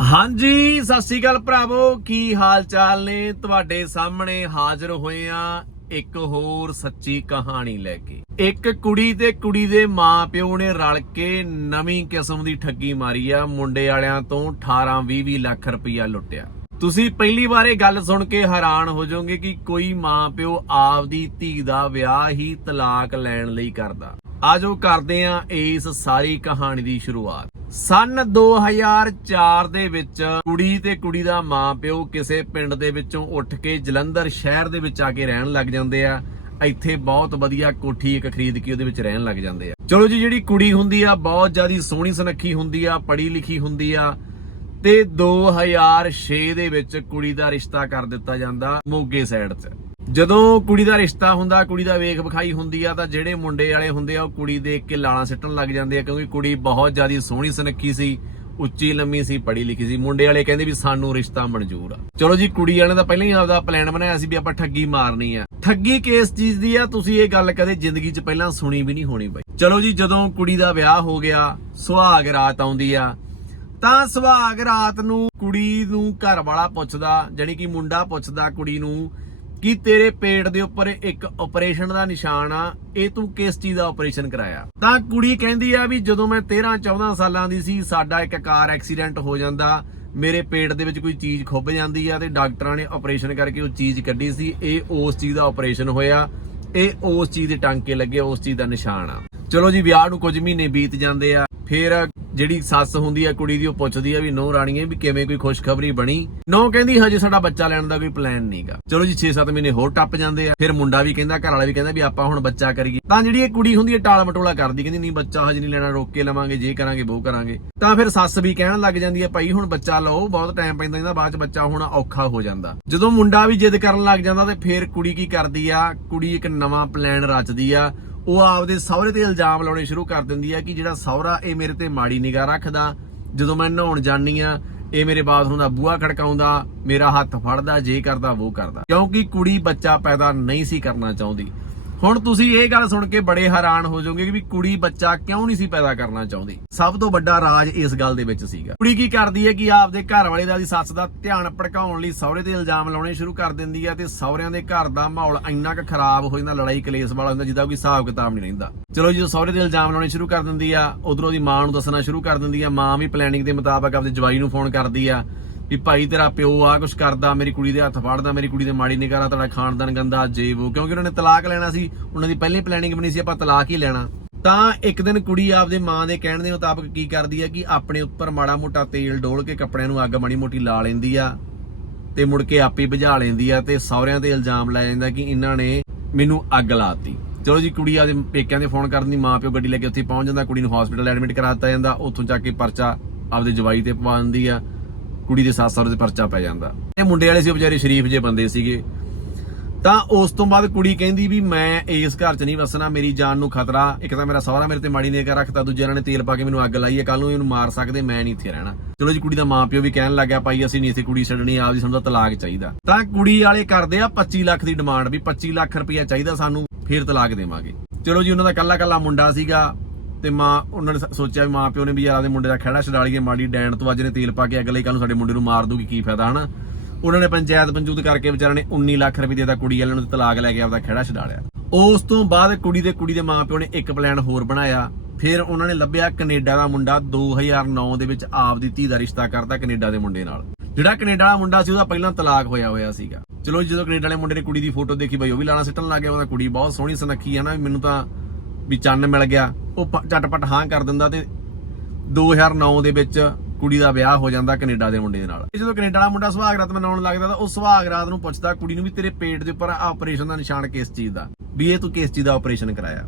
ਹਾਂਜੀ, ਸਤਿ ਸ੍ਰੀ ਅਕਾਲ ਭਰਾਵੋ। ਕੀ ਹਾਲ ਚਾਲ ਨੇ? ਤੁਹਾਡੇ ਸਾਹਮਣੇ ਹਾਜ਼ਰ ਹੋਏ ਆ ਇੱਕ ਹੋਰ ਸੱਚੀ ਕਹਾਣੀ ਲੈ ਕੇ। ਇੱਕ ਕੁੜੀ ਤੇ ਕੁੜੀ ਦੇ ਮਾਪਿਓ ਨੇ ਰਲ ਕੇ ਨਵੀਂ ਕਿਸਮ ਦੀ ਠੱਗੀ ਮਾਰੀ ਆ। ਮੁੰਡੇ ਵਾਲਿਆਂ ਤੋਂ 18 20 ਲੱਖ ਰੁਪਇਆ ਲੁੱਟਿਆ। ਤੁਸੀਂ ਪਹਿਲੀ ਵਾਰ ਇਹ ਗੱਲ ਸੁਣ ਕੇ ਹੈਰਾਨ ਹੋ ਜਾਓਗੇ ਕਿ ਕੋਈ ਮਾਪਿਓ ਆਪਦੀ ਧੀ ਦਾ ਵਿਆਹ ਹੀ ਤਲਾਕ ਲੈਣ ਲਈ ਕਰਦਾ। ਆਜੋ ਕਰਦੇ ਆ ਇਸ ਸਾਰੀ ਕਹਾਣੀ ਦੀ ਸ਼ੁਰੂਆਤ। ਸਨ 2004 ਦੇ ਵਿੱਚ ਕੁੜੀ ਤੇ ਕੁੜੀ ਦਾ ਮਾਪਿਓ ਕਿਸੇ ਪਿੰਡ ਦੇ ਵਿੱਚੋਂ ਉੱਠ ਕੇ ਜਲੰਧਰ ਸ਼ਹਿਰ ਦੇ ਵਿੱਚ ਆ ਕੇ ਰਹਿਣ ਲੱਗ ਜਾਂਦੇ ਆ। ਇੱਥੇ ਬਹੁਤ ਵਧੀਆ ਕੋਠੀ ਇੱਕ ਖਰੀਦ ਕੇ ਉਹਦੇ ਵਿੱਚ ਰਹਿਣ ਲੱਗ ਜਾਂਦੇ ਆ। ਚਲੋ ਜੀ, ਜਿਹੜੀ ਕੁੜੀ ਹੁੰਦੀ ਆ, ਬਹੁਤ ਜ਼ਿਆਦੀ ਸੋਹਣੀ ਸੁਨੱਖੀ ਹੁੰਦੀ ਆ, ਪੜ੍ਹੀ ਲਿਖੀ ਹੁੰਦੀ ਆ। ਤੇ 2006 ਦੇ ਵਿੱਚ ਕੁੜੀ ਦਾ ਰਿਸ਼ਤਾ ਕਰ ਦਿੱਤਾ ਜਾਂਦਾ ਮੋਗੇ ਸਾਈਡ 'ਚ। ਜਦੋਂ ਕੁੜੀ ਦਾ ਰਿਸ਼ਤਾ ਹੁੰਦਾ, ਕੁੜੀ ਦਾ ਵੇਖ ਵਿਖਾਈ ਹੁੰਦੀ ਆ, ਤਾਂ ਜਿਹੜੇ ਮੁੰਡੇ ਵਾਲੇ ਹੁੰਦੇ ਆ, ਉਹ ਕੁੜੀ ਦੇਖ ਕੇ ਲਾਲਾਂ ਸਿੱਟਣ ਲੱਗ ਜਾਂਦੇ ਆ, ਕਿਉਂਕਿ ਕੁੜੀ ਬਹੁਤ ਜ਼ਿਆਦੀ ਸੋਹਣੀ ਸੁਨੱਖੀ ਸੀ, ਉੱਚੀ ਲੰਮੀ ਸੀ, ਪੜ੍ਹੀ ਲਿਖੀ ਸੀ। ਮੁੰਡੇ ਵਾਲੇ ਕਹਿੰਦੇ ਵੀ ਸਾਨੂੰ ਰਿਸ਼ਤਾ ਮਨਜ਼ੂਰ ਆ। ਚਲੋ ਜੀ, ਕੁੜੀ ਵਾਲਿਆਂ ਦਾ ਪਹਿਲਾਂ ਹੀ ਆਪਦਾ ਪਲਾਨ ਬਣਾਇਆ ਸੀ ਵੀ ਆਪਾਂ ਠੱਗੀ ਮਾਰਨੀ ਆ। ਠੱਗੀ ਕਿਸ ਚੀਜ਼ ਦੀ ਆ? ਤੁਸੀਂ ਇਹ ਗੱਲ ਕਦੇ ਜ਼ਿੰਦਗੀ 'ਚ ਪਹਿਲਾਂ ਸੁਣੀ ਵੀ ਨਹੀਂ ਹੋਣੀ ਬਾਈ। ਚਲੋ ਜੀ, ਜਦੋਂ ਕੁੜੀ ਦਾ ਵਿਆਹ ਹੋ ਗਿਆ, ਸੁਹਾਗ ਰਾਤ ਆਉਂਦੀ ਆ, ਤਾਂ ਸੁਹਾਗ ਰਾਤ ਨੂੰ ਕੁੜੀ ਨੂੰ ਘਰ ਵਾਲਾ ਪੁੱਛਦਾ, ਜਾਣੀ ਕਿ ਮੁੰਡਾ ਪੁੱਛਦਾ ਕੁੜੀ ਨੂੰ ਕਿ ਤੇਰੇ ਪੇਟ ਦੇ ਉੱਪਰ ਇੱਕ ਆਪਰੇਸ਼ਨ ਦਾ ਨਿਸ਼ਾਨ ਆ, ਇਹ ਤੂੰ ਕਿਸ ਚੀਜ਼ ਦਾ ਆਪਰੇਸ਼ਨ ਕਰਾਇਆ? ਤਾਂ ਕੁੜੀ ਕਹਿੰਦੀ ਆ ਵੀ ਜਦੋਂ ਮੈਂ 13 14 ਸਾਲਾਂ ਦੀ ਸੀ, ਸਾਡਾ ਇੱਕ ਕਾਰ ਐਕਸੀਡੈਂਟ ਹੋ ਜਾਂਦਾ, ਮੇਰੇ ਪੇਟ ਦੇ ਵਿੱਚ ਕੋਈ ਚੀਜ਼ ਖੁੱਭ ਜਾਂਦੀ ਆ ਤੇ ਡਾਕਟਰਾਂ ਨੇ ਆਪਰੇਸ਼ਨ ਕਰਕੇ ਉਹ ਚੀਜ਼ ਕੱਢੀ ਸੀ, ਇਹ ਉਸ ਚੀਜ਼ ਦਾ ਆਪਰੇਸ਼ਨ ਹੋਇਆ, ਇਹ ਉਸ ਚੀਜ਼ ਦੇ ਟਾਂਕੇ ਲੱਗੇ, ਉਸ ਚੀਜ਼ ਦਾ ਨਿਸ਼ਾਨ ਆ। ਚਲੋ ਜੀ, ਵਿਆਹ ਨੂੰ ਕੁਝ ਮਹੀਨੇ ਬੀਤ ਜਾਂਦੇ ਆ, ਫਿਰ ਜਿਹੜੀ ਸੱਸ ਹੁੰਦੀ ਆ, ਕੁੜੀ ਦੀ, ਉਹ ਪੁੱਛਦੀ ਆ ਵੀ, ਨੋ ਰਾਣੀਏ, ਵੀ ਕਿਵੇਂ ਕੋਈ ਖੁਸ਼ਖਬਰੀ ਬਣੀ? ਨੋ ਕਹਿੰਦੀ, ਹਜੇ ਸਾਡਾ ਬੱਚਾ ਲੈਣ ਦਾ ਕੋਈ ਪਲਾਨ ਨਹੀਂਗਾ ਚਲੋ ਜੀ 6-7 ਮਹੀਨੇ ਹੋਰ ਟੱਪ ਜਾਂਦੇ ਆ। ਫਿਰ ਮੁੰਡਾ ਵੀ ਕਹਿੰਦਾ ਘਰ ਵਾਲਾ ਵੀ ਕਹਿੰਦਾ ਵੀ ਆਪਾਂ ਹੁਣ ਬੱਚਾ ਕਰੀਏ। ਤਾਂ ਜਿਹੜੀ ਇਹ ਕੁੜੀ ਹੁੰਦੀ ਹੈ ਟਾਲ ਮਟੋਲਾ ਕਰਦੀ, ਕਹਿੰਦੀ, ਨਹੀਂ, ਬੱਚਾ ਹਜੇ ਨਹੀਂ ਲੈਣਾ, ਰੋਕ ਕੇ ਲਵਾਂਗੇ, ਜੇ ਕਰਾਂਗੇ ਉਹ ਕਰਾਂਗੇ। ਤਾਂ ਫਿਰ ਸੱਸ ਵੀ ਕਹਿਣ ਲੱਗ ਜਾਂਦੀ ਹੈ ਭਾਈ, ਹੁਣ ਬੱਚਾ ਲਓ, ਬਹੁਤ ਟਾਈਮ ਪੈਂਦਾ ਇਹਦਾ ਬਾਅਦ ਚ ਬੱਚਾ ਹੋਣਾ ਔਖਾ ਹੋ ਜਾਂਦਾ। ਜਦੋਂ ਮੁੰਡਾ ਵੀ ਜਿੱਦ ਕਰਨ ਲੱਗ ਜਾਂਦਾ, ਤੇ ਫਿਰ ਕੁੜੀ ਕੀ ਕਰਦੀ ਆ? ਕੁੜੀ ਇੱਕ ਨਵਾਂ ਪਲਾਨ ਰਚਦੀ ਆ। ਉਹ ਆਪਦੇ ਸਹੁਰੇ ਤੇ ਇਲਜ਼ਾਮ ਲਾਉਣੇ ਸ਼ੁਰੂ ਕਰ ਦਿੰਦੀ ਹੈ ਕਿ ਜਿਹੜਾ ਸਹੁਰਾ ਇਹ ਮੇਰੇ ਤੇ ਮਾੜੀ ਨਿਗਾਹ ਰੱਖਦਾ, ਜਦੋਂ ਮੈਂ ਨਹਾਉਣ ਜਾਣੀ ਆ ਇਹ ਮੇਰੇ ਬਾਥਰੂਮ ਦਾ ਬੂਹਾ ਖੜਕਾਉਂਦਾ, ਮੇਰਾ ਹੱਥ ਫੜਦਾ, ਜੇ ਕਰਦਾ ਉਹ ਕਰਦਾ। ਕਿਉਂਕਿ ਕੁੜੀ ਬੱਚਾ ਪੈਦਾ ਨਹੀਂ ਸੀ ਕਰਨਾ ਚਾਹੁੰਦੀ। ਹੁਣ ਤੁਸੀਂ ਇਹ ਗੱਲ ਸੁਣ ਕੇ ਬੜੇ ਹੈਰਾਨ ਹੋ ਜਾਓਗੇ ਕਿ ਵੀ ਕੁੜੀ ਬੱਚਾ ਕਿਉਂ ਨਹੀਂ ਸੀ ਪੈਦਾ ਕਰਨਾ ਚਾਹੁੰਦੀ। ਸਭ ਤੋਂ ਵੱਡਾ ਰਾਜ ਇਸ ਗੱਲ ਦੇ ਵਿੱਚ ਸੀਗਾ। ਕੁੜੀ ਕੀ ਕਰਦੀ ਹੈ ਕਿ ਆਪਦੇ ਘਰ ਵਾਲੇ ਦਾ, ਦੀ ਸੱਸ ਦਾ ਧਿਆਨ ਭੜਕਾਉਣ ਲਈ ਸਹੁਰੇ ਤੇ ਇਲਜ਼ਾਮ ਲਾਉਣੇ ਸ਼ੁਰੂ ਕਰ ਦਿੰਦੀ ਹੈ ਤੇ ਸਹੁਰਿਆਂ ਦੇ ਘਰ ਦਾ ਮਾਹੌਲ ਇੰਨਾ ਕੁ ਖਰਾਬ ਹੋ ਜਾਂਦਾ, ਲੜਾਈ ਕਲੇਸ਼ ਵਾਲਾ ਹੁੰਦਾ, ਜਿਹਦਾ ਕੋਈ ਹਿਸਾਬ ਕਿਤਾਬ ਨਹੀਂ ਰਹਿੰਦਾ। ਚਲੋ ਜਦੋਂ ਸਹੁਰੇ ਤੇ ਇਲਜ਼ਾਮ ਲਾਉਣੇ ਸ਼ੁਰੂ ਕਰ ਦਿੰਦੀ ਆ, ਉਧਰੋਂ ਦੀ ਮਾਂ ਨੂੰ ਦੱਸਣਾ ਸ਼ੁਰੂ ਕਰ ਦਿੰਦੀ ਆ। ਮਾਂ ਵੀ ਪਲੈਨਿੰਗ ਦੇ ਮੁਤਾਬਕ ਆਪਦੇ ਜਵਾਈ ਨੂੰ ਫੋਨ ਕਰਦੀ ਆ। ਵੀ ਭਾਈ ਤੇਰਾ ਪਿਓ ਆ, ਕੁਛ ਕਰਦਾ, ਮੇਰੀ ਕੁੜੀ ਦੇ ਹੱਥ ਫੜਦਾ, ਮੇਰੀ ਕੁੜੀ ਦੇ ਮਾੜੀ ਨਿਗਾਹ ਨਾਲ ਤੁਹਾਡਾ ਖਾਨਦਾਨ ਗੰਦਾ ਜੇ ਕਿਉਂਕਿ ਉਹਨਾਂ ਨੇ ਤਲਾਕ ਲੈਣਾ ਸੀ, ਉਹਨਾਂ ਦੀ ਪਹਿਲੀ ਪਲੈਨਿੰਗ ਬਣੀ ਸੀ, ਆਪਾਂ ਤਲਾਕ ਹੀ ਲੈਣਾ। ਤਾਂ ਇੱਕ ਦਿਨ ਕੁੜੀ ਆਪਦੇ ਮਾਂ ਦੇ ਕਹਿਣ ਦੇ ਮੁਤਾਬਕ ਕੀ ਕਰਦੀ ਹੈ ਕਿ ਆਪਣੇ ਉੱਪਰ ਮਾੜਾ ਮੋਟਾ ਤੇਲ ਡੋਲ ਕੇ ਕੱਪੜਿਆਂ ਨੂੰ ਅੱਗ ਮਾੜੀ ਮੋਟੀ ਲਾ ਲੈਂਦੀ ਆ ਤੇ ਮੁੜ ਕੇ ਆਪੇ ਬੁਝਾ ਲੈਂਦੀ ਆ ਤੇ ਸਹੁਰਿਆਂ ਤੇ ਇਲਜ਼ਾਮ ਲਾਇਆ ਜਾਂਦਾ ਕਿ ਇਹਨਾਂ ਨੇ ਮੈਨੂੰ ਅੱਗ ਲਾਤੀ ਚਲੋ ਜੀ, ਕੁੜੀ ਆਪਦੇ ਪੇਕਿਆਂ ਦੇ ਫੋਨ ਕਰਨ ਦੀ ਮਾਂ ਪਿਓ ਗੱਡੀ ਲੈ ਕੇ ਉੱਥੇ ਪਹੁੰਚ ਜਾਂਦਾ, ਕੁੜੀ ਨੂੰ ਹਸਪੀਟਲ ਐਡਮਿਟ ਕਰਾ ਦਿੱਤਾ ਜਾਂਦਾ, ਉੱਥੋਂ ਚੱਕ ਕੇ ਪਰਚਾ ਆਪਦੇ ਜਵਾਈ ਤੇ ਪਵਾ ਦਿੰਦੀ ਆ। ਕੁੜੀ ਦੇ ਸੱਸ ਸਹੁਰੇ ਤੇ ਪਰਚਾ ਪੈ ਜਾਂਦਾ। ਇਹ ਮੁੰਡੇ ਵਾਲੇ ਸੀ ਵਿਚਾਰੇ ਸ਼ਰੀਫ ਜੇ ਬੰਦੇ ਸੀਗੇ। ਤਾਂ ਉਸ ਤੋਂ ਬਾਅਦ ਕੁੜੀ ਕਹਿੰਦੀ ਵੀ ਮੈਂ ਇਸ ਘਰ 'ਚ ਨਹੀਂ ਵਸਣਾ, ਮੇਰੀ ਜਾਨ ਨੂੰ ਖਤਰਾ। ਇੱਕ ਤਾਂ ਮੇਰਾ ਸਹੁਰਾ ਮੇਰੇ ਤੇ ਮਾੜੀ ਨਿਗਾਹ ਰੱਖਦਾ, ਦੂਜੇ ਇਹਨਾਂ ਨੇ ਤੇਲ ਪਾ ਕੇ ਮੈਨੂੰ ਅੱਗ ਲਾਈ ਹੈ ਕੱਲ ਨੂੰ ਇਹਨੂੰ ਮਾਰ ਸਕਦੇ, ਮੈਂ ਨਹੀਂ ਇੱਥੇ ਰਹਿਣਾ। ਚਲੋ ਜੀ, ਕੁੜੀ ਦਾ ਮਾਪਿਓ ਵੀ ਕਹਿਣ ਲੱਗਿਆ, ਭਾਈ ਅਸੀਂ ਨਹੀਂ ਇੱਥੇ ਕੁੜੀ ਛੱਡਣੀ, ਆਪਦੀ ਸਾਨੂੰ ਤਾਂ ਤਲਾਕ ਚਾਹੀਦਾ। ਤਾਂ ਕੁੜੀ ਵਾਲੇ ਕਰਦੇ ਆ 25 ਲੱਖ ਦੀ ਡਿਮਾਂਡ ਵੀ 25 ਲੱਖ ਰੁਪਇਆ ਚਾਹੀਦਾ ਸਾਨੂੰ, ਫੇਰ ਤਲਾਕ ਦੇਵਾਂਗੇ। ਚਲੋ ਜੀ, ਉਹਨਾਂ ਦਾ ਕੱਲਾ ਕੱਲਾ ਮੁੰਡਾ ਸੀਗਾ। ਤੇ ਮਾਂ, ਉਹਨਾਂ ਨੇ ਸੋਚਿਆ ਵੀ ਮਾਂ ਪਿਓ ਨੇ ਵੀ ਯਾਰ ਆਪਦੇ ਮੁੰਡੇ ਦਾ ਖਹਿੜਾ ਛਡਾ ਲਈਏ, ਮਾੜੀ ਡੈਣ ਤੋਂ ਅੱਜ ਨੇ ਤੇਲ ਪਾ ਕੇ ਅਗਲੇ ਕੱਲ ਨੂੰ ਸਾਡੇ ਮੁੰਡੇ ਨੂੰ ਮਾਰ ਦੂਗੀ, ਕੀ ਫਾਇਦਾ, ਹਨਾ? ਉਹਨਾਂ ਨੇ ਪੰਚਾਇਤ ਪੰਜੂਤ ਕਰਕੇ ਵਿਚਾਰਿਆਂ ਨੇ 19 ਲੱਖ ਰੁਪਏ ਦਾ ਕੁੜੀ ਵਾਲਿਆਂ ਨੂੰ ਤਲਾਕ ਲੈ ਕੇ ਆਪਦਾ ਖਹਿੜਾ ਛਡਾ ਲਿਆ। ਉਸ ਤੋਂ ਬਾਅਦ ਕੁੜੀ ਦੇ ਕੁੜੀ ਦੇ ਮਾਂ ਪਿਓ ਨੇ ਇੱਕ ਪਲਾਨ ਹੋਰ ਬਣਾਇਆ। ਫਿਰ ਉਹਨਾਂ ਨੇ ਲੱਭਿਆ ਕੈਨੇਡਾ ਦਾ ਮੁੰਡਾ 2009 ਦੇ ਵਿੱਚ ਆਪਦੀ ਧੀ ਦਾ ਰਿਸ਼ਤਾ ਕਰਦਾ ਕੈਨੇਡਾ ਦੇ ਮੁੰਡੇ ਨਾਲ। ਜਿਹੜਾ ਕੈਨੇਡਾ ਵਾਲਾ ਮੁੰਡਾ ਸੀ, ਉਹਦਾ ਪਹਿਲਾਂ ਤਲਾਕ ਹੋਇਆ ਹੋਇਆ ਸੀਗਾ। ਚਲੋ ਜਦੋਂ ਕੈਨੇਡਾ ਵਾਲੇ ਮੁੰਡੇ ਨੇ ਕੁੜੀ ਦੀ ਫੋਟੋ ਦੇਖੀ, ਬਈ ਉਹ ਵੀ ਲਾਣਾ ਸਿੱਟਣ ਲੱਗ ਗਿਆ, ਉਹਦਾ ਕੁੜੀ ਬਹੁਤ ਸੋਹਣੀ ਸੁਨੱਖੀ ਹੈ ਨਾ, ਮੈਨੂੰ ਤਾਂ ਵੀ ਚੰਨ ਮਿਲ ਗਿਆ, ਉਹ ਪ- ਝਟਪਟ ਹਾਂ ਕਰ ਦਿੰਦਾ ਤੇ 2009 ਦੇ ਵਿੱਚ ਕੁੜੀ ਦਾ ਵਿਆਹ ਹੋ ਜਾਂਦਾ ਕੈਨੇਡਾ ਦੇ ਮੁੰਡੇ ਦੇ ਨਾਲ। ਜਦੋਂ ਕੈਨੇਡਾ ਵਾਲਾ ਮੁੰਡਾ ਸੁਹਾਗਰਾਤ ਮਨਾਉਣ ਲੱਗਦਾ ਤਾਂ ਉਹ ਸੁਹਾਗ ਰਾਤ ਨੂੰ ਪੁੱਛਦਾ ਕੁੜੀ ਨੂੰ ਵੀ ਤੇਰੇ ਪੇਟ ਦੇ ਉੱਪਰ ਆਪਰੇਸ਼ਨ ਦਾ ਨਿਸ਼ਾਨ ਕਿਸ ਚੀਜ਼ ਦਾ? ਵੀ ਇਹ ਤੂੰ ਕਿਸ ਚੀਜ਼ ਦਾ ਆਪਰੇਸ਼ਨ ਕਰਾਇਆ?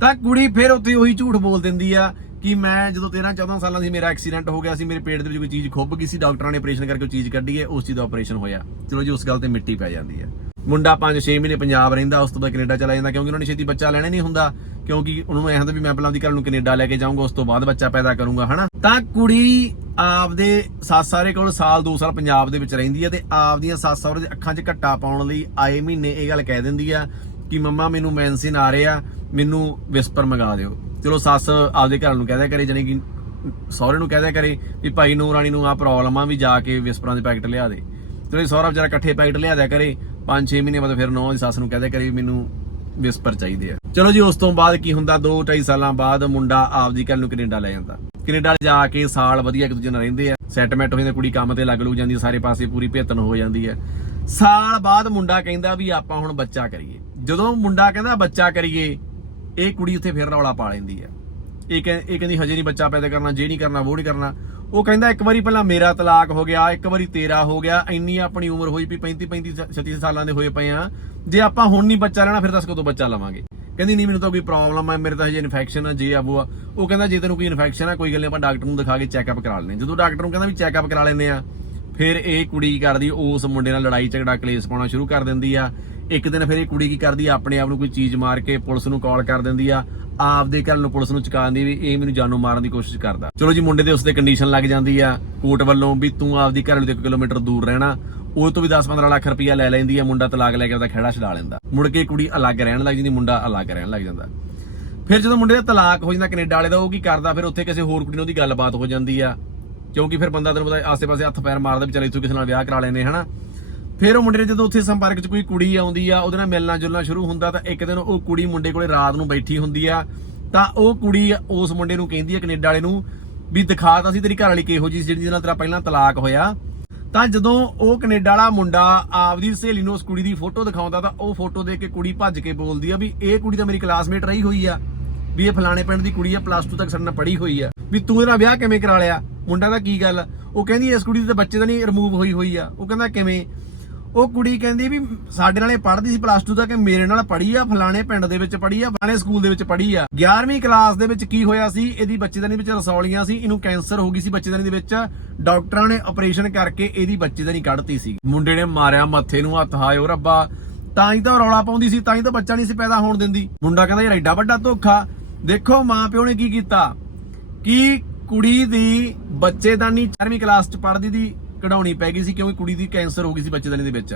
ਤਾਂ ਕੁੜੀ ਫਿਰ ਉੱਥੇ ਉਹੀ ਝੂਠ ਬੋਲ ਦਿੰਦੀ ਆ ਕਿ ਮੈਂ ਜਦੋਂ 13 14 ਸਾਲਾਂ ਦੀ ਮੇਰਾ ਐਕਸੀਡੈਂਟ ਹੋ ਗਿਆ ਸੀ, ਮੇਰੇ ਪੇਟ ਦੇ ਵਿੱਚ ਕੋਈ ਚੀਜ਼ ਖੁੱਭ ਗਈ ਸੀ, ਡਾਕਟਰਾਂ ਨੇ ਆਪਰੇਸ਼ਨ ਕਰਕੇ ਉਹ ਚੀਜ਼ ਕੱਢੀ ਹੈ, ਉਸ ਚੀਜ਼ ਦਾ ਆਪਰੇਸ਼ਨ ਹੋਇਆ। ਚਲੋ ਜੀ, ਉਸ ਗੱਲ ਤੇ ਮਿੱਟੀ ਪੈ ਜਾਂਦੀ ਹੈ। ਮੁੰਡਾ 5-6 ਮਹੀਨੇ ਪੰਜਾਬ ਰਹਿੰਦਾ, ਉਸ ਤੋਂ ਬਾਅਦ ਕੈਨੇਡਾ ਚਲਾ ਜਾਂਦਾ, ਕਿਉਂਕਿ ਉਹਨਾਂ ਨੇ ਛੇਤੀ ਬੱਚਾ ਲੈਣਾ ਨਹੀਂ ਹੁੰਦਾ, ਕਿਉਂਕਿ ਉਹਨਾਂ ਨੂੰ ਇਹ ਹੁੰਦਾ ਵੀ ਮੈਂ ਪਹਿਲਾਂ ਦੀ ਘਰ ਨੂੰ ਕੈਨੇਡਾ ਲੈ ਕੇ ਜਾਊਂਗਾ, ਉਸ ਤੋਂ ਬਾਅਦ ਬੱਚਾ ਪੈਦਾ ਕਰੂੰਗਾ, ਹਨਾ? ਤਾਂ ਕੁੜੀ ਆਪਦੇ ਸੱਸ ਸਹੁਰੇ ਕੋਲ ਸਾਲ 2 ਸਾਲ ਪੰਜਾਬ ਦੇ ਵਿੱਚ ਰਹਿੰਦੀ ਹੈ ਤੇ ਆਪਦੀਆਂ ਸੱਸ ਸਹੁਰੇ ਦੇ ਅੱਖਾਂ 'ਚ ਘੱਟਾ ਪਾਉਣ ਲਈ ਆਏ ਮਹੀਨੇ ਇਹ ਗੱਲ ਕਹਿ ਦਿੰਦੀ ਆ ਕਿ ਮੰਮਾ ਮੈਨੂੰ ਮੈਂਸਿਨ ਆ ਰਿਹਾ, ਮੈਨੂੰ ਵਿਸਪਰ ਮੰਗਾ ਦਿਓ। ਚਲੋ ਸੱਸ ਆਪਦੇ ਘਰ ਨੂੰ ਕਹਦਾ ਕਰੇ ਜਾਨੀ ਕਿ ਸਹੁਰੇ ਨੂੰ ਕਹਦਿਆ ਕਰੇ ਵੀ ਭਾਈ ਨੂੰ, ਰਾਣੀ ਨੂੰ ਆ ਪ੍ਰੋਬਲਮ ਆ ਵੀ ਜਾ ਕੇ ਵਿਸਪਰਾਂ ਦੇ ਪੈਕਟ ਲਿਆ ਦੇ। ਤੇ ਉਹ ਸਹੁਰਾ ਇਕੱਠੇ ਪੈਕਟ ਲਿਆ ਦਿਆ ਕਰੇ। 5-6 ਮਹੀਨੇ ਬਾਅਦ ਫਿਰ ਨੌ ਦੀ ਸੱਸ ਨੂੰ ਕਹਦਿਆ ਕਰੇ ਮੈਨੂੰ ਵਿਸਪਰ ਚਾਹੀਦੇ ਆ। ਚਲੋ ਜੀ ਉਸ ਤੋਂ ਬਾਅਦ ਕੀ ਹੁੰਦਾ? 2-2.5 ਸਾਲਾਂ ਬਾਅਦ ਮੁੰਡਾ ਆਪਦੀ ਕੱਲ ਨੂੰ ਕੈਨੇਡਾ ਲੈ ਜਾਂਦਾ। ਕੈਨੇਡਾ ਜਾ ਕੇ ਸਾਲ ਵਧੀਆ ਇੱਕ ਦੂਜੇ ਨਾਲ ਰਹਿੰਦੇ ਆ। ਸੈਟਲਮੈਂਟ ਹੋ ਜਾਂਦੇ ਕੁੜੀ ਕੰਮ ਤੇ ਲੱਗ ਲੂ ਜਾਂਦੀ ਆ, ਸਾਰੇ ਪਾਸੇ ਪੂਰੀ ਭੇਤਨ ਹੋ ਜਾਂਦੀ ਹੈ ਸਾਲ ਬਾਅਦ ਮੁੰਡਾ ਕਹਿੰਦਾ ਵੀ ਆਪਾਂ ਹੁਣ ਬੱਚਾ ਕਰੀਏ। ਜਦੋਂ ਮੁੰਡਾ ਕਹਿੰਦਾ ਬੱਚਾ ਕਰੀਏ ਇਹ ਕੁੜੀ ਉੱਥੇ ਫਿਰ ਰੌਲਾ ਪਾ ਲੈਂਦੀ ਹੈ ਇਹ ਕਹਿ- ਇਹ ਕਹਿੰਦੀ ਹਜੇ ਨਹੀਂ ਬੱਚਾ ਪੈਦਾ ਕਰਨਾ ਜੇ ਨਹੀਂ ਕਰਨਾ ਉਹ ਨਹੀਂ ਕਰਨਾ। ਉਹ ਕਹਿੰਦਾ ਇੱਕ ਵਾਰੀ ਪਹਿਲਾਂ ਮੇਰਾ ਤਲਾਕ ਹੋ ਗਿਆ, ਇੱਕ ਵਾਰੀ ਤੇਰਾ ਹੋ ਗਿਆ, ਇੰਨੀ ਆਪਣੀ ਉਮਰ ਹੋਈ ਵੀ 35 35 36 ਸਾਲਾਂ ਦੇ ਹੋਏ ਪਏ ਆ। ਜੇ ਆਪਾਂ ਹੁਣ ਨਹੀਂ ਬੱਚਾ ਲੈਣਾ, ਫਿਰ ਦੱਸ ਕਦੋਂ ਬੱਚਾ ਲਵਾਂਗੇ? ਕਹਿੰਦੀ, ਨਹੀਂ, ਮੈਨੂੰ ਤਾਂ ਕੋਈ ਪ੍ਰੋਬਲਮ ਆ, ਮੇਰੇ ਤਾਂ ਹਜੇ ਇਨਫੈਕਸ਼ਨ ਆ, ਜੇ ਆ, ਉਹ ਆ। ਉਹ ਕਹਿੰਦਾ, ਜੇ ਤੈਨੂੰ ਕੋਈ ਇਨਫੈਕਸ਼ਨ ਆ, ਕੋਈ ਗੱਲ ਨਹੀਂ, ਆਪਾਂ ਡਾਕਟਰ ਨੂੰ ਦਿਖਾ ਕੇ ਚੈੱਕਅਪ ਕਰਾ ਲੈਂਦੇ ਹਾਂ। ਜਦੋਂ ਡਾਕਟਰ ਨੂੰ ਕਹਿੰਦਾ ਵੀ ਚੈੱਕਅਪ ਕਰਾ ਲੈਂਦੇ ਆ ਫਿਰ ਇਹ ਕੁੜੀ ਕੀ ਕਰਦੀ, ਉਸ ਮੁੰਡੇ ਨਾਲ ਲੜਾਈ, ਝਗੜਾ, ਕਲੇਸ਼ ਪਾਉਣਾ ਸ਼ੁਰੂ ਕਰ ਦਿੰਦੀ ਆ। ਇੱਕ ਦਿਨ ਫਿਰ ਇਹ ਕੁੜੀ ਕੀ ਕਰਦੀ, ਆਪਣੇ ਆਪ ਨੂੰ ਕੋਈ ਚੀਜ਼ ਮਾਰ ਕੇ ਪੁਲਿਸ ਨੂੰ ਕਾਲ ਕਰ ਦਿੰਦੀ ਆ। ਆਪਦੇ ਘਰ ਨੂੰ ਪੁਲਿਸ ਨੂੰ ਚੁਕਾ ਵੀ ਇਹ ਮੈਨੂੰ ਜਾਨੋਂ ਮਾਰਨ ਦੀ ਕੋਸ਼ਿਸ਼ ਕਰਦਾ। ਚਲੋ ਜੀ, ਮੁੰਡੇ ਦੇ ਉਸ ਕੰਡੀਸ਼ਨ ਲੱਗ ਜਾਂਦੀ ਆ, ਕੋਰਟ ਵੱਲੋਂ ਵੀ ਤੂੰ ਆਪਦੀ ਘਰ ਨੂੰ 1 ਕਿਲੋਮੀਟਰ ਦੂਰ ਰਹਿਣਾ, ਉਹ ਤੋਂ ਵੀ 10-15 ਲੱਖ ਰੁਪਇਆ ਲੈ ਲੈਂਦੀ ਆ, ਮੁੰਡਾ ਤਲਾਕ ਲੈ ਕੇ ਉਹਦਾ ਖਹਿੜਾ ਛਡਾ ਲੈਂਦਾ। ਮੁੜ ਕੇ ਕੁੜੀ ਅਲੱਗ ਰਹਿਣ ਲੱਗ ਜਾਂਦੀ, ਮੁੰਡਾ ਅਲੱਗ ਰਹਿਣ ਲੱਗ ਜਾਂਦਾ। ਫਿਰ ਜਦੋਂ ਮੁੰਡੇ ਦਾ ਤਲਾਕ ਹੋ ਜਾਂਦਾ ਕੈਨੇਡਾ ਵਾਲੇ ਦਾ, ਉਹ ਕੀ ਕਰਦਾ, ਫਿਰ ਉੱਥੇ ਕਿਸੇ ਹੋਰ ਕੁੜੀ ਨਾਲ ਉਹਦੀ ਗੱਲਬਾਤ ਹੋ ਜਾਂਦੀ ਆ। ਕਿਉਂਕਿ ਫਿਰ ਬੰਦਾ ਤੈਨੂੰ ਪਤਾ ਆਸੇ-ਪਾਸੇ ਹੱਥ ਪੈਰ ਮਾਰਦਾ ਵੀ ਚਲ ਇੱਥੋਂ ਕਿਸੇ ਨਾਲ ਵਿਆਹ ਕਰਾ ਲੈਨੇ ਹਨਾ? ਫਿਰ ਉਹ ਮੁੰਡੇ ਨੇ ਜਦੋਂ ਉੱਥੇ ਸੰਪਰਕ 'ਚ ਕੋਈ ਕੁੜੀ ਆਉਂਦੀ ਆ, ਉਹਦੇ ਨਾਲ ਮਿਲਣਾ ਜੁਲਣਾ ਸ਼ੁਰੂ ਹੁੰਦਾ ਤਾਂ ਇੱਕ ਦਿਨ ਉਹ ਕੁੜੀ ਮੁੰਡੇ ਕੋਲੇ ਰਾਤ ਨੂੰ ਬੈਠੀ ਹੁੰਦੀ ਆ। ਤਾਂ ਉਹ ਕੁੜੀ ਉਸ ਮੁੰਡੇ ਨੂੰ ਕਹਿੰਦੀ ਆ ਕੈਨੇਡਾ ਵਾਲੇ ਨੂੰ ਵੀ ਦਿਖਾ ਤਾਂ ਸੀ ਤੇਰੀ ਘਰ ਵਾਲੀ ਕਿਹੋ ਜੀ ਜਿਹੜੀ ਨਾਲ ਤੇਰਾ ਪਹਿਲਾਂ ਤਲਾਕ ਹੋਇਆ। ਤਾਂ ਜਦੋਂ ਉਹ ਕੈਨੇਡਾ ਵਾਲਾ ਮੁੰਡਾ ਆਪਦੀ ਸਹੇਲੀ ਨੂੰ ਉਸ ਕੁੜੀ ਦੀ ਫੋਟੋ ਦਿਖਾਉਂਦਾ ਤਾਂ ਉਹ ਫੋਟੋ ਦੇਖ ਕੇ ਕੁੜੀ ਭੱਜ ਕੇ ਬੋਲਦੀ ਆ ਵੀ ਇਹ ਕੁੜੀ ਤਾਂ ਮੇਰੀ ਕਲਾਸਮੇਟ ਰਹੀ ਹੋਈ ਆ, ਵੀ ਇਹ ਫਲਾਣੇ ਪਿੰਡ ਦੀ ਕੁੜੀ ਆ ਪਲੱਸ 2 ਤੱਕ ਸਾਡੇ ਨਾਲ ਪੜ੍ਹੀ ਹੋਈ ਆ। ਵੀ ਤੂੰ ਇਹਦਾ ਵਿਆਹ ਕਿਵੇਂ ਕਰਾ ਲਿਆ? ਮੁੰਡਾ ਦਾ ਕੀ ਗੱਲ? ਉਹ ਕਹਿੰਦੀ ਇਸ ਕੁੜੀ ਦੇ ਬੱਚੇ ਤਾਂ ਨਹੀਂ ਰਿਮੂਵ ਹੋਈ ਹੋਈ ਆ। ਉਹ ਕਹਿੰਦਾ ਕਿਵੇਂ? ਉਹ ਕੁੜੀ ਕਹਿੰਦੀ ਵੀ ਸਾਡੇ ਨਾਲੇ ਪੜ੍ਹਦੀ ਸੀ ਪਲੱਸ 2 ਤੱਕ, ਮੇਰੇ ਨਾਲ ਪੜ੍ਹੀ ਆ, ਫਲਾਣੇ ਪਿੰਡ ਦੇ ਵਿੱਚ ਪੜ੍ਹੀ ਆ, ਫਲਾਣੇ ਸਕੂਲ ਦੇ ਵਿੱਚ ਪੜ੍ਹੀ ਆ। 11ਵੀਂ ਕਲਾਸ ਦੇ ਵਿੱਚ ਕੀ ਹੋਇਆ ਸੀ? ਇਹਦੀ ਬੱਚੇਦਾਨੀ ਵਿੱਚ ਰਸੌਲੀਆਂ ਸੀ, ਇਹਨੂੰ ਕੈਂਸਰ ਹੋ ਗਈ ਸੀ ਬੱਚੇਦਾਨੀ ਦੇ ਵਿੱਚ। ਡਾਕਟਰਾਂ ਨੇ ਆਪਰੇਸ਼ਨ ਕਰਕੇ ਇਹਦੀ ਬੱਚੇਦਾਨੀ ਕੱਢਤੀ ਸੀ। ਮੁੰਡੇ ਨੇ ਮਾਰਿਆ ਮੱਥੇ ਨੂੰ ਹੱਥ, ਹਾਏ ਓ ਰੱਬਾ। ਤਾਂ ਹੀ ਤਾਂ ਉਹ ਰੌਲਾ ਪਾਉਂਦੀ ਸੀ, ਤਾਂ ਹੀ ਤਾਂ ਬੱਚਾ ਨਹੀਂ ਸੀ ਪੈਦਾ ਹੋਣ ਦਿੰਦੀ। ਮੁੰਡਾ ਕਹਿੰਦਾ ਯਾਰ, ਐਡਾ ਵੱਡਾ ਧੋਖਾ। ਦੇਖੋ ਮਾਂ ਪਿਓ ਨੇ ਕੀ ਕੀਤਾ? ਕਿ ਕੁੜੀ ਦੀ ਬੱਚੇਦਾਨੀ 4ਵੀਂ ਕਲਾਸ ਚ ਪੜ੍ਹਦੀ ਦੀ ਕਢਾਉਣੀ ਪੈ ਗਈ ਸੀ ਕਿਉਂਕਿ ਕੁੜੀ ਦੀ ਕੈਂਸਰ ਹੋ ਗਈ ਸੀ ਬੱਚੇਦਾਨੀ ਦੇ ਵਿੱਚ।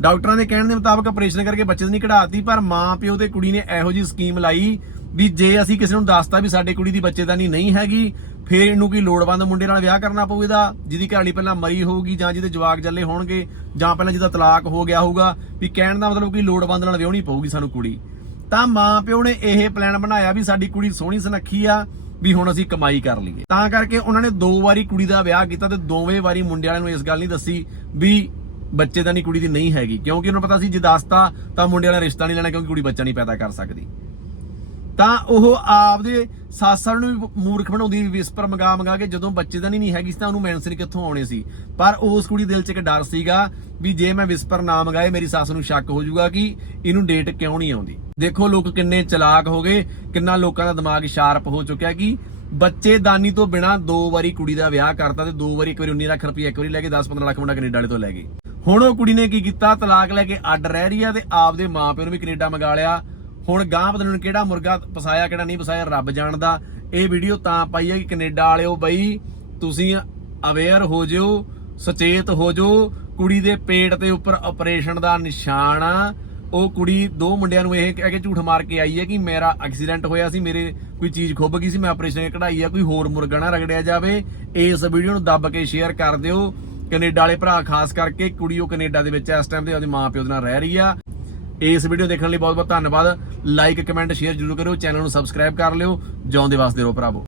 ਡਾਕਟਰਾਂ ਦੇ ਕਹਿਣ ਦੇ ਮੁਤਾਬਕ ਆਪਰੇਸ਼ਨ ਕਰਕੇ ਬੱਚੇਦਾਨੀ ਕਢਾਤੀ, ਪਰ ਮਾਂ ਪਿਓ ਤੇ ਕੁੜੀ ਨੇ ਇਹੋ ਜੀ ਸਕੀਮ ਲਾਈ ਵੀ ਜੇ ਅਸੀਂ ਕਿਸੇ ਨੂੰ ਦੱਸਤਾ ਵੀ ਸਾਡੇ ਕੁੜੀ ਦੀ ਬੱਚੇਦਾਨੀ ਨਹੀਂ ਹੈਗੀ, ਫਿਰ ਇਹਨੂੰ ਕੀ ਲੋੜਵੰਦ ਮੁੰਡੇ ਨਾਲ ਵਿਆਹ ਕਰਨਾ ਪਊ ਇਹਦਾ, ਜਿਹਦੀ ਘਰਵਾਲੀ ਪਹਿਲਾਂ ਮਰੀ ਹੋਊਗੀ ਜਾਂ ਜਿਹਦੇ ਜਵਾਕ ਜੱਲੇ ਹੋਣਗੇ, ਜਾਂ ਪਹਿਲਾਂ ਜਿਹਦਾ ਤਲਾਕ ਹੋ ਗਿਆ ਹੋਊਗਾ, ਵੀ ਕਹਿਣ ਦਾ ਮਤਲਬ ਕਿ ਲੋੜਵੰਦ ਨਾਲ ਵਿਆਹਣੀ ਪਊਗੀ ਸਾਨੂੰ ਕੁੜੀ। ਤਾਂ ਮਾਂ ਪਿਓ ਨੇ ਇਹ ਪਲਾਨ ਬਣਾਇਆ ਵੀ ਸਾਡੀ ਕੁੜੀ ਸੋਹਣੀ ਸੁਨੱਖੀ ਆ ਵੀ ਹੁਣ ਅਸੀਂ ਕਮਾਈ ਕਰ ਲਈਏ। ਤਾਂ ਕਰਕੇ ਉਹਨਾਂ ਨੇ ਦੋ ਵਾਰੀ ਕੁੜੀ ਦਾ ਵਿਆਹ ਕੀਤਾ ਤੇ ਦੋਵੇਂ ਵਾਰੀ ਮੁੰਡੇ ਵਾਲਿਆਂ ਨੂੰ ਇਸ ਗੱਲ ਨਹੀਂ ਦੱਸੀ ਵੀ ਬੱਚੇ ਤਾਂ ਨਹੀਂ, ਕੁੜੀ ਦੀ ਨਹੀਂ ਹੈਗੀ। ਕਿਉਂਕਿ ਉਹਨਾਂ ਨੂੰ ਪਤਾ ਸੀ ਜੇ ਦੱਸਤਾ ਤਾਂ ਮੁੰਡੇ ਵਾਲਾ ਰਿਸ਼ਤਾ ਨਹੀਂ ਲੈਣਾ ਕਿਉਂਕਿ ਕੁੜੀ ਬੱਚਾ ਨਹੀਂ ਪੈਦਾ ਕਰ ਸਕਦੀ। ਤਾਂ ਉਹ ਆਪਦੇ ਸਾਸਰ ਨੂੰ ਵੀ ਮੂਰਖ ਬਣਾਉਂਦੀ ਵਿਸਪਰ ਮੰਗਾ ਮੰਗਾ ਕੇ ਜਦੋਂ ਬੱਚੇ ਦਾ ਨਹੀਂ ਹੈਗੀ ਸੀ ਤਾਂ ਉਹਨੂੰ ਮੈਂਸ਼ਨ ਕਿੱਥੋਂ ਆਉਣੇ ਸੀ। ਪਰ ਉਸ ਕੁੜੀ ਦਿਲ 'ਚ ਇੱਕ ਡਰ ਸੀਗਾ ਵੀ ਜੇ ਮੈਂ ਵਿਸਪਰ ਨਾ ਮੰਗਾਏ, ਮੇਰੀ ਸੱਸ ਨੂੰ ਸ਼ੱਕ ਹੋ ਜਾਊਗਾ ਕਿ ਇਹਨੂੰ ਡੇਟ ਕਿਉਂ ਨਹੀਂ ਆਉਂਦੀ। ਦੇਖੋ ਲੋਕ ਕਿੰਨੇ ਚਲਾਕ ਹੋ ਗਏ, ਕਿੰਨਾ ਲੋਕਾਂ ਦਾ ਦਿਮਾਗ ਸ਼ਾਰਪ ਹੋ ਚੁੱਕਿਆ ਕਿ ਬੱਚੇ ਦਾਨੀ ਤੋਂ ਬਿਨਾ ਦੋ ਵਾਰੀ ਕੁੜੀ ਦਾ ਵਿਆਹ ਕਰਤਾ ਤੇ ਦੋ ਵਾਰੀ ਇੱਕ ਵਾਰੀ 19 ਲੱਖ ਰੁਪਏ ਇੱਕ ਵਾਰੀ ਲੈ ਕੇ 10-15 ਲੱਖ ਮੁੰਡਾ ਕੈਨੇਡਾ ਵਾਲੇ ਤੋਂ ਲੈ ਗਏ। ਹੁਣ ਉਹ ਕੁੜੀ ਨੇ ਕੀ ਕੀਤਾ? ਤਲਾਕ ਲੈ ਕੇ ਅੱਡ ਰਹਿ ਰਹੀ ਆ ਤੇ ਆਪਦੇ ਮਾਪਿਆਂ ਨੂੰ ਵੀ ਕੈਨੇਡਾ ਮੰਗਾ ਲਿਆ। ਹੁਣ ਗਾਂ ਪਤਾ ਨੂੰ ਕਿਹੜਾ ਮੁਰਗਾ ਫਸਾਇਆ, ਕਿਹੜਾ ਨਹੀਂ ਫਸਾਇਆ, ਰੱਬ ਜਾਣਦਾ। ਇਹ ਵੀਡੀਓ ਤਾਂ ਪਾਈ ਹੈ ਕਿ ਕੈਨੇਡਾ ਵਾਲਿਓ ਬਈ, ਤੁਸੀਂ ਅਵੇਅਰ ਹੋ ਜਿਓ, ਸੁਚੇਤ ਹੋ ਜਿਓ, ਕੁੜੀ ਦੇ ਪੇਟ ਦੇ ਉੱਪਰ ਆਪਰੇਸ਼ਨ ਦਾ ਨਿਸ਼ਾਨ ਆ। ਉਹ ਕੁੜੀ ਦੋ ਮੁੰਡਿਆਂ ਨੂੰ ਇਹ ਕਹਿ ਕੇ ਝੂਠ ਮਾਰ ਕੇ ਆਈ ਹੈ ਕਿ ਮੇਰਾ ਐਕਸੀਡੈਂਟ ਹੋਇਆ ਸੀ, ਮੇਰੇ ਕੋਈ ਚੀਜ਼ ਖੁੱਭ ਗਈ ਸੀ, ਮੈਂ ਆਪਰੇਸ਼ਨ ਕਢਾਈ ਆ, ਕੋਈ ਹੋਰ ਮੁਰਗਾ ਨਾ ਰਗੜਿਆ ਜਾਵੇ। ਇਸ ਵੀਡੀਓ ਨੂੰ ਦੱਬ ਕੇ ਸ਼ੇਅਰ ਕਰ ਦਿਓ। ਕੈਨੇਡਾ ਵਾਲੇ ਭਰਾ ਖਾਸ ਕਰਕੇ, ਕੁੜੀ ਉਹ ਕੈਨੇਡਾ ਦੇ ਵਿੱਚ ਇਸ ਟਾਈਮ ਤੇ ਉਹਦੇ ਮਾਪਿਓ ਦੇ ਨਾਲ ਰਹਿ ਰਹੀ ਆ। ਇਸ ਵੀਡੀਓ ਦੇਖਣ ਲਈ ਬਹੁਤ ਬਹੁਤ ਧੰਨਵਾਦ। ਲਾਈਕ ਕਮੈਂਟ ਸ਼ੇਅਰ ਜਰੂਰ ਕਰਿਓ। ਚੈਨਲ ਨੂੰ ਸਬਸਕ੍ਰਾਈਬ ਕਰ ਲਿਓ। ਜਿਉਂਦੇ ਵਾਸਤੇ ਰਹੋ ਭਰਾਵੋ।